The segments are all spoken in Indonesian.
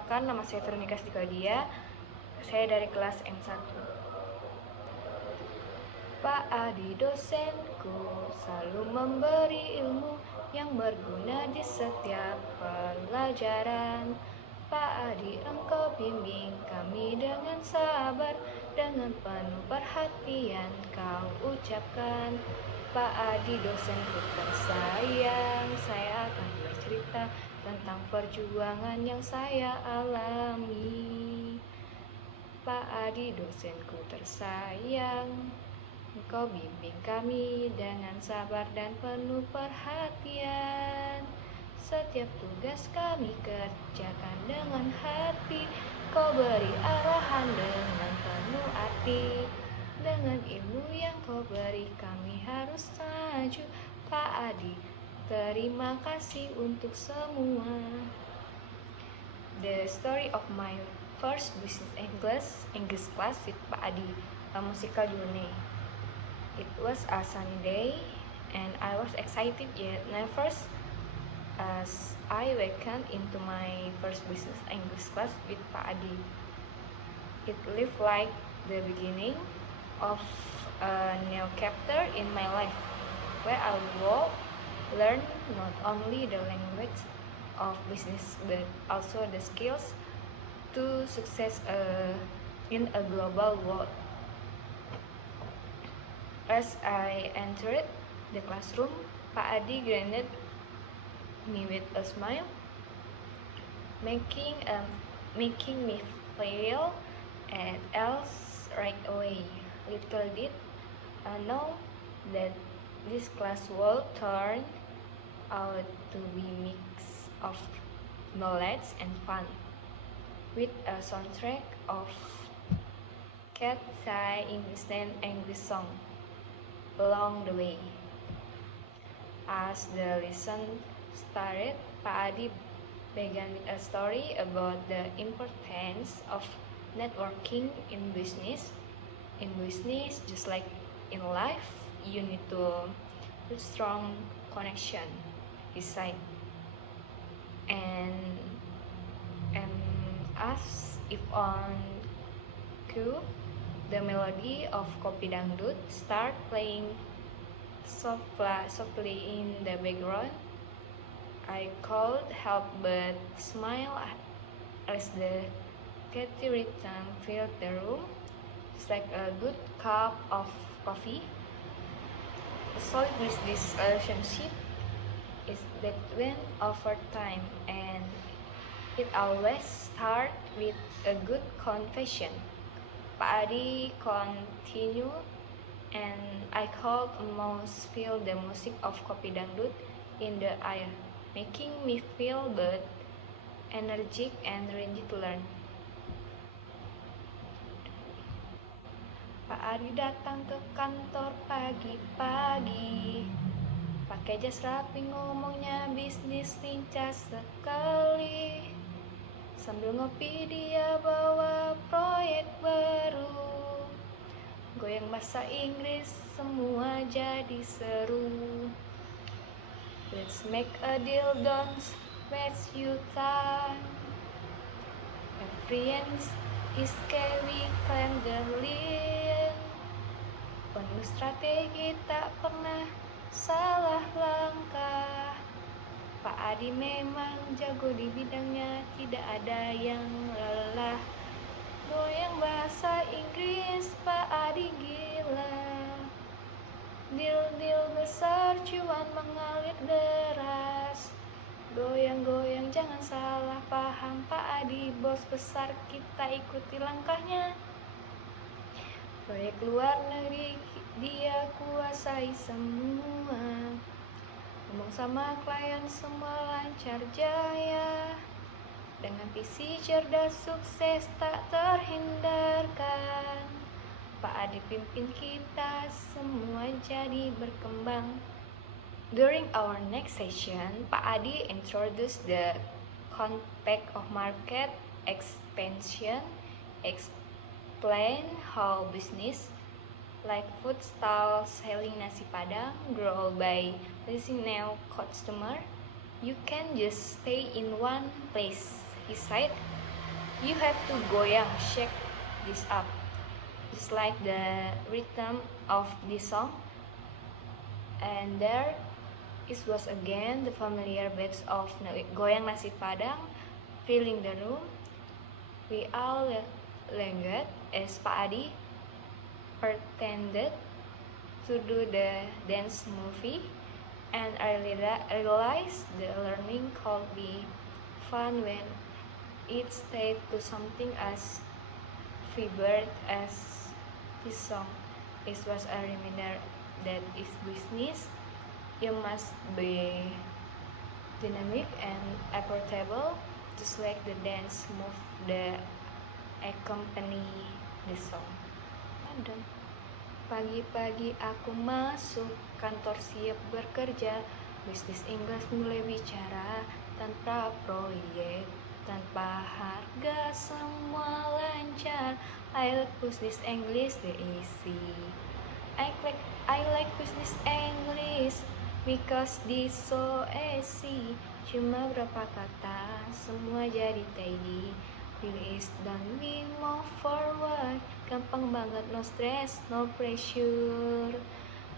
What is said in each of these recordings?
Perkenalkan, nama saya Veronica Stikaudia. Saya dari kelas M1. Pak Adi dosenku selalu memberi ilmu yang berguna di setiap pelajaran. Pak Adi, engkau bimbing kami dengan sabar, dengan penuh perhatian kau ucapkan. Pak Adi dosenku tersayang, saya akan bercerita tentang perjuangan yang saya alami. Pak Adi dosenku tersayang, engkau bimbing kami dengan sabar dan penuh perhatian. Setiap tugas kami kerjakan dengan hati, kau beri arahan dengan penuh arti. Dengan ilmu yang kau beri kami harus maju. Pak Adi, terima kasih untuk semua. The story of my first business English class with Pak Adi, a musical journey. It was a sunny day and I was excited yet nervous as I wakened into my first business English class with Pak Adi. It lived like the beginning of a new chapter in my life, where I will learn not only the language of business but also the skills to success in a global world. As I entered the classroom, Pak Adi greeted me with a smile, making me feel at else right away. Little did I know that this class will turn out to be a mix of knowledge and fun, with a soundtrack of catchy English and English song along the way. As the lesson started, Pak Adi began with a story about the importance of networking in business. In business, just like in life, you need to build strong connection, he said. And as if on cue, the melody of Kopi Dangdut start playing softly in the background. I could help but smile as the catchy rhythm filled the room. It's like a good cup of coffee. A solid business relationship is that went over time, and it always starts with a good confession. Pak Adi continued, and I could almost feel the music of Kopi Dangdut in the air, making me feel both energetic and ready to learn. Pak Adi datang ke kantor pagi-pagi, pakai jas rapi, ngomongnya bisnis lincah sekali. Sambil ngopi dia bawa proyek baru, goyang bahasa Inggris semua jadi seru. Let's make a deal, don't waste your time. Every is we climb the lead. Penuh strategi, tak pernah salah langkah. Pak Adi memang jago di bidangnya, tidak ada yang lelah. Goyang bahasa Inggris, Pak Adi gila. Deal besar, cuan mengalir deras. Goyang-goyang, jangan salah paham, Pak Adi bos besar, kita ikuti langkahnya. Proyek luar negeri dia kuasai semua. Ngomong sama klien semua lancar jaya. Dengan visi cerdas sukses tak terhindarkan. Pak Adi pimpin kita semua jadi berkembang. During our next session, Pak Adi introduced the concept of market expansion, explain how business like food stall selling nasi padang grow by listening new customer. You can just stay in one place, he said. You have to goyang, shake this up, just like the rhythm of this song. And there it was again the familiar beats of goyang nasi padang filling the room. We all lingered as Pak Adi pretended to do the dance movie, and I realized the learning could be fun when it stayed to something as vibrant as this song. It was a reminder that is business. You must be dynamic and approachable, just like the dance move that accompany the song. Adem. Pagi-pagi aku masuk kantor siap bekerja, bisnis Inggris mulai bicara, tanpa proyek, tanpa harga semua lancar. I like business English the easy. I like business English because this so easy. Cuma berapa kata semua jadi tidy. Release dan we move forward. Gampang banget, no stress, no pressure.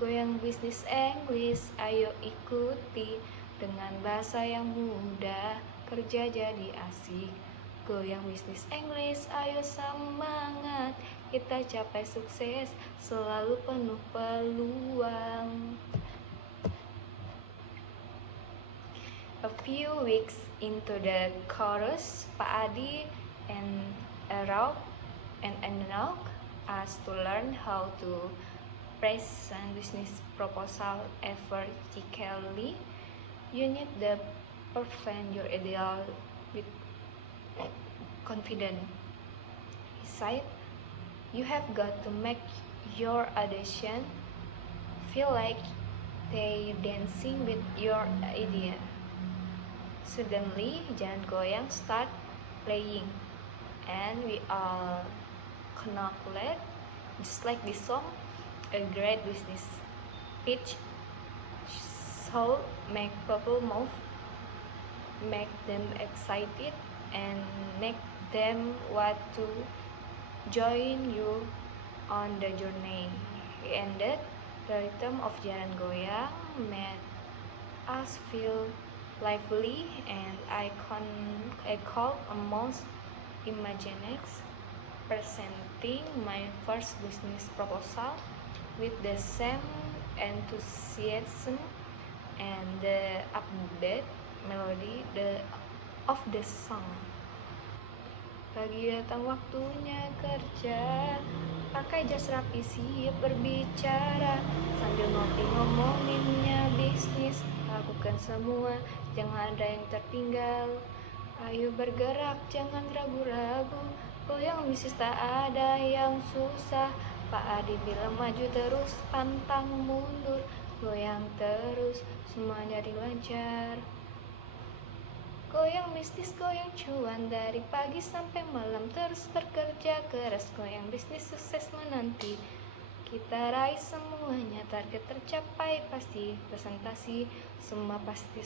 Goyang bisnis English, ayo ikuti. Dengan bahasa yang mudah, kerja jadi asik. Goyang bisnis English, ayo semangat. Kita capai sukses, selalu penuh peluang. A few weeks into the chorus, Pak Adi and Enoch asked to learn how to present business proposal vertically. You need to present your ideal with confidence. He said, you have got to make your audition feel like they dancing with your idea. Suddenly, Jangan Goyang start playing, and we all connected, just like this song, a great business pitch. So make people move, make them excited, and make them want to join you on the journey. He ended. The rhythm of Jangan Goyang made us feel lively, and I could almost imagine presenting my first business proposal with the same enthusiasm and the upbeat melody of the song. Pagi datang waktunya kerja, pakai jas rapi siap berbicara, sambil ngopi ngomonginnya bisnis. Lakukan semua, jangan ada yang tertinggal. Ayo bergerak, jangan ragu-ragu. Goyang bisnis tak ada yang susah. Pak Adi bilang maju terus, pantang mundur. Goyang terus, semua jadi lancar. Goyang bisnis, goyang cuan, dari pagi sampai malam terus bekerja keras. Goyang bisnis sukses menanti. Kita raih semuanya, target tercapai pasti. Presentasi semua pasti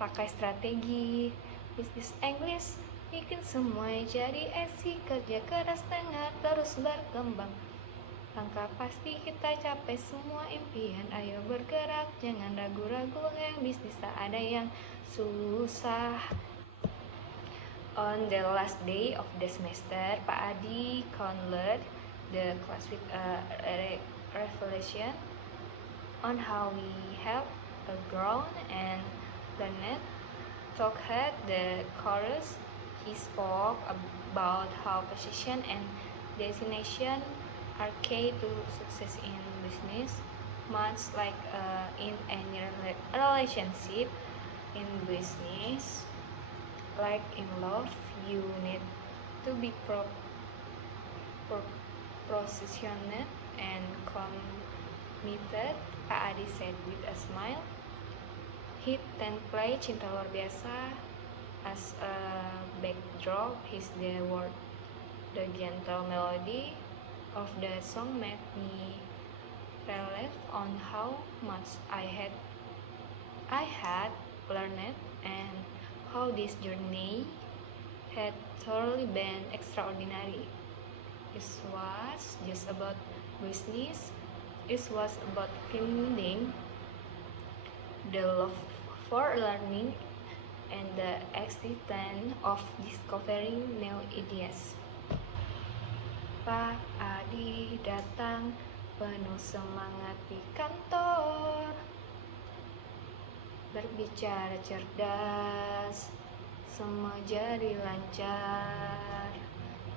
pakai strategi. Bisnis English bikin semua jadi easy. Kerja keras tengah terus berkembang. Langkah pasti kita capai semua impian. Ayo bergerak, jangan ragu-ragu. Yang bisnis tak ada yang susah. On the last day of the semester, Pak Adi concluded the class with a revelation on how we have grown and learned. Talked the chorus. He spoke about how position and destination are key to success in business, much like in any relationship. In business, like in love, you need to be positioned and committed, Pak Adi said with a smile. Hit and play Cinta Luar Biasa as a backdrop. The gentle melody of the song made me reflect on how much I had learned and how this journey had thoroughly been extraordinary. It was just about business. It was about finding the love for learning and the excitement of discovering new ideas. Pak Adi datang penuh semangat di kantor, berbicara cerdas, semua jadi lancar,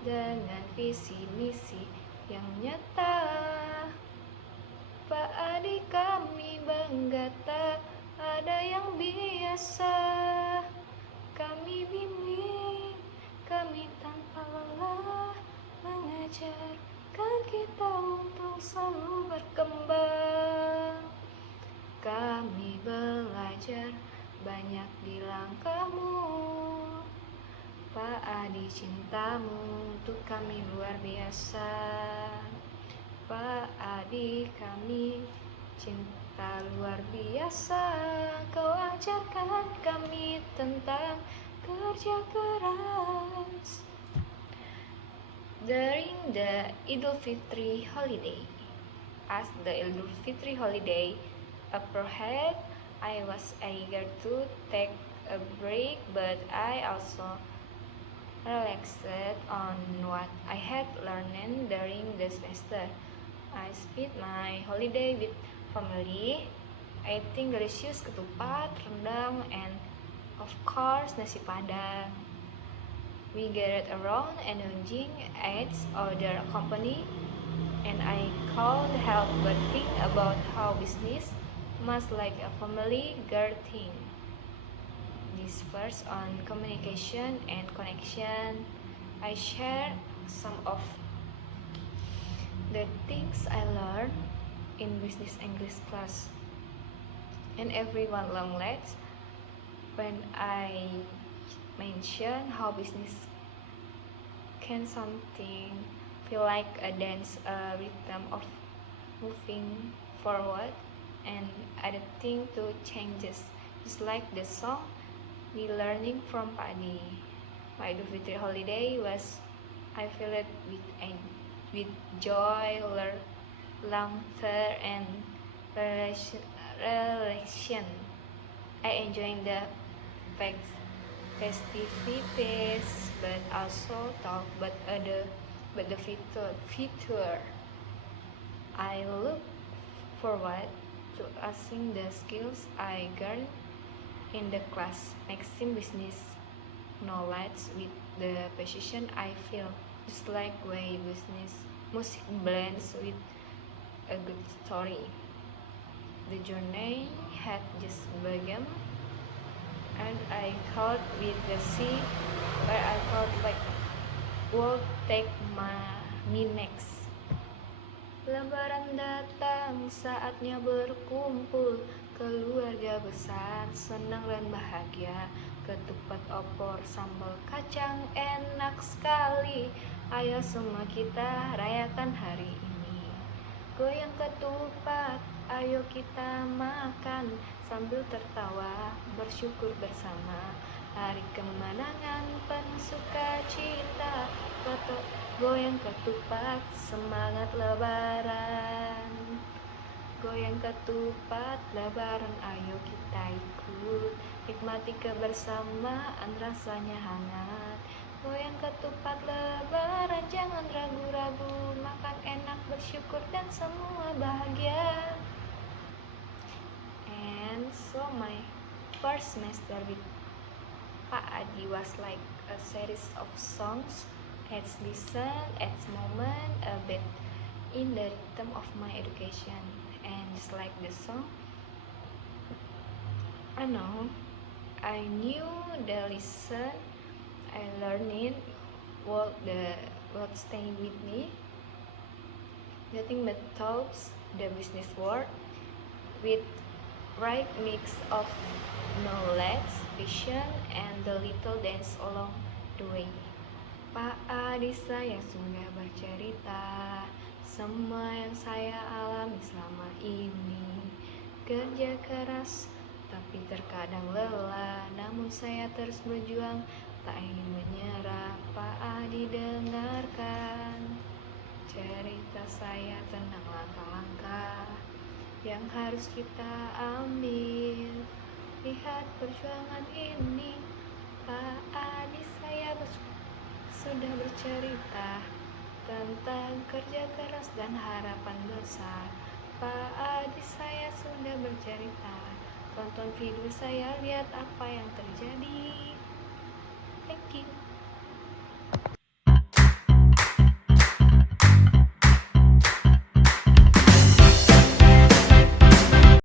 dengan visi misi yang nyata. Pak Adi kami bangga tak ada yang biasa. Kami bimbing, kami tanpa lelah mengajarkan kita untuk selalu berkembang. Kami belajar banyak di langkahmu. Pak Adi, cintamu untuk kami luar biasa. Pak Adi, kami cinta luar biasa. Kau ajarkan kami tentang kerja keras. During the Idul Fitri holiday, as the Idul Fitri holiday approached, I was eager to take a break, but I also relaxed on what I had learned during the semester. I spent my holiday with family, eating delicious ketupat, rendang, and of course nasi padang. We gathered around and enjoying its other company, and I couldn't help but think about how business must like a family girl thing. This first on communication and connection, I shared some of the things I learned in business English class, and everyone laughed when I mentioned how business can something feel like a dance, a rhythm of moving forward and adapting to changes, just like the song we learning from Padi. My Idul Fitri holiday was I feel it with joy, laughter, and relaxation. I enjoyed the festivities, but also thought but the future. I look forward to using the skills I gained in the class, mixing business knowledge with the passion I feel, just like way business music blends with a good story. The journey had just begun, and I thought with the sea where I thought like would take me next. Lebaran datang, saatnya berkumpul, keluarga besar, senang dan bahagia. Ketupat opor, sambal kacang, enak sekali. Ayo semua kita rayakan hari ini. Goyang ketupat, ayo kita makan, sambil tertawa, bersyukur bersama. Hari kemenangan penuh sukacita, goyang ketupat, semangat lebaran. Goyang ketupat, lebaran ayo kita ikut, nikmati kebersamaan rasanya hangat. Goyang ketupat lebaran, jangan ragu-ragu, makan enak, bersyukur dan semua bahagia. And so my first semester with Pak Adi was like a series of songs. Let's listen at moment a bit in the rhythm of my education. And just like the song, I knew the lesson I learned would stay with me. Nothing but thoughts, the business world, with right mix of knowledge, vision, and the little dance along the way. Pak Adi, saya sudah bercerita semua yang saya alami selama ini. Kerja keras, tapi terkadang lelah, namun saya terus berjuang Tak ingin menyerah, Pak Adi dengarkan cerita saya tentang langkah-langkah yang harus kita ambil. Lihat perjuangan ini, Pak Adi saya sudah bercerita tentang kerja keras dan harapan besar. Pak Adi saya sudah bercerita. Tonton video saya, lihat apa yang terjadi.